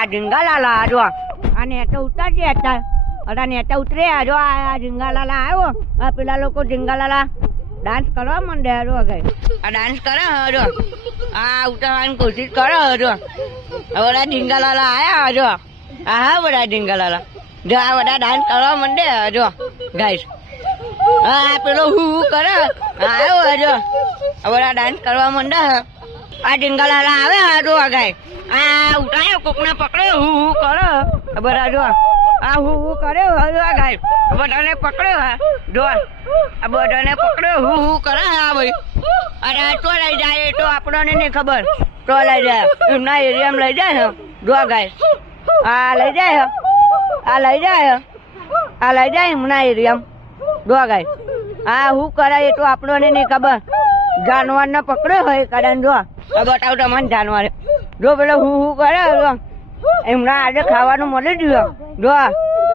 આ ઝીંગાલાલા જો આ નેચે ઉતરજે અત્યારે નેચે ઉતરે જો આ ઝીંગાલાલા આવ્યો આ પેલા લોકો ઝીંગાલાલા ડાન્સ કરવા માંડે જો આ ડાન્સ કરે જો આ ઉતરવાની કોશિશ કરે જો બધા ઝીંગાલાલા આવ્યા જો હા બધા ઝીંગાલાલા જો આ બધા ડાન્સ કરવા માંડે જો ગાઈસ હા પેલો હું કરે આવ્યો જો આ બધા ડાન્સ કરવા માંડે આ ઝીંગાલાલા આવે જો આ ગાય આ ઉઠાયો કોકને પકડ્યો હું કરે બધા જો આ હું કરે આ ગાય બધાને પકડ્યો હા જો આ બધાને પકડ્યો હું કરે હા ભાઈ અરે તો લઈ જાય એ તો આપણને નહીં ખબર તો લઈ જાય એમના એરિયામાં લઈ જાય જો ગાય આ લઈ જાય આ લઈ જાય આ લઈ જાય એમના એરિયામાં જો ગાય આ હું કરે એ તો આપણને નહીં ખબર જાનવરને પકડ્યો હોય કદાચ જો બતાવ તમને જાનવર જો પેલો હું કરે એમના આજે ખાવાનું મળી ગયું જો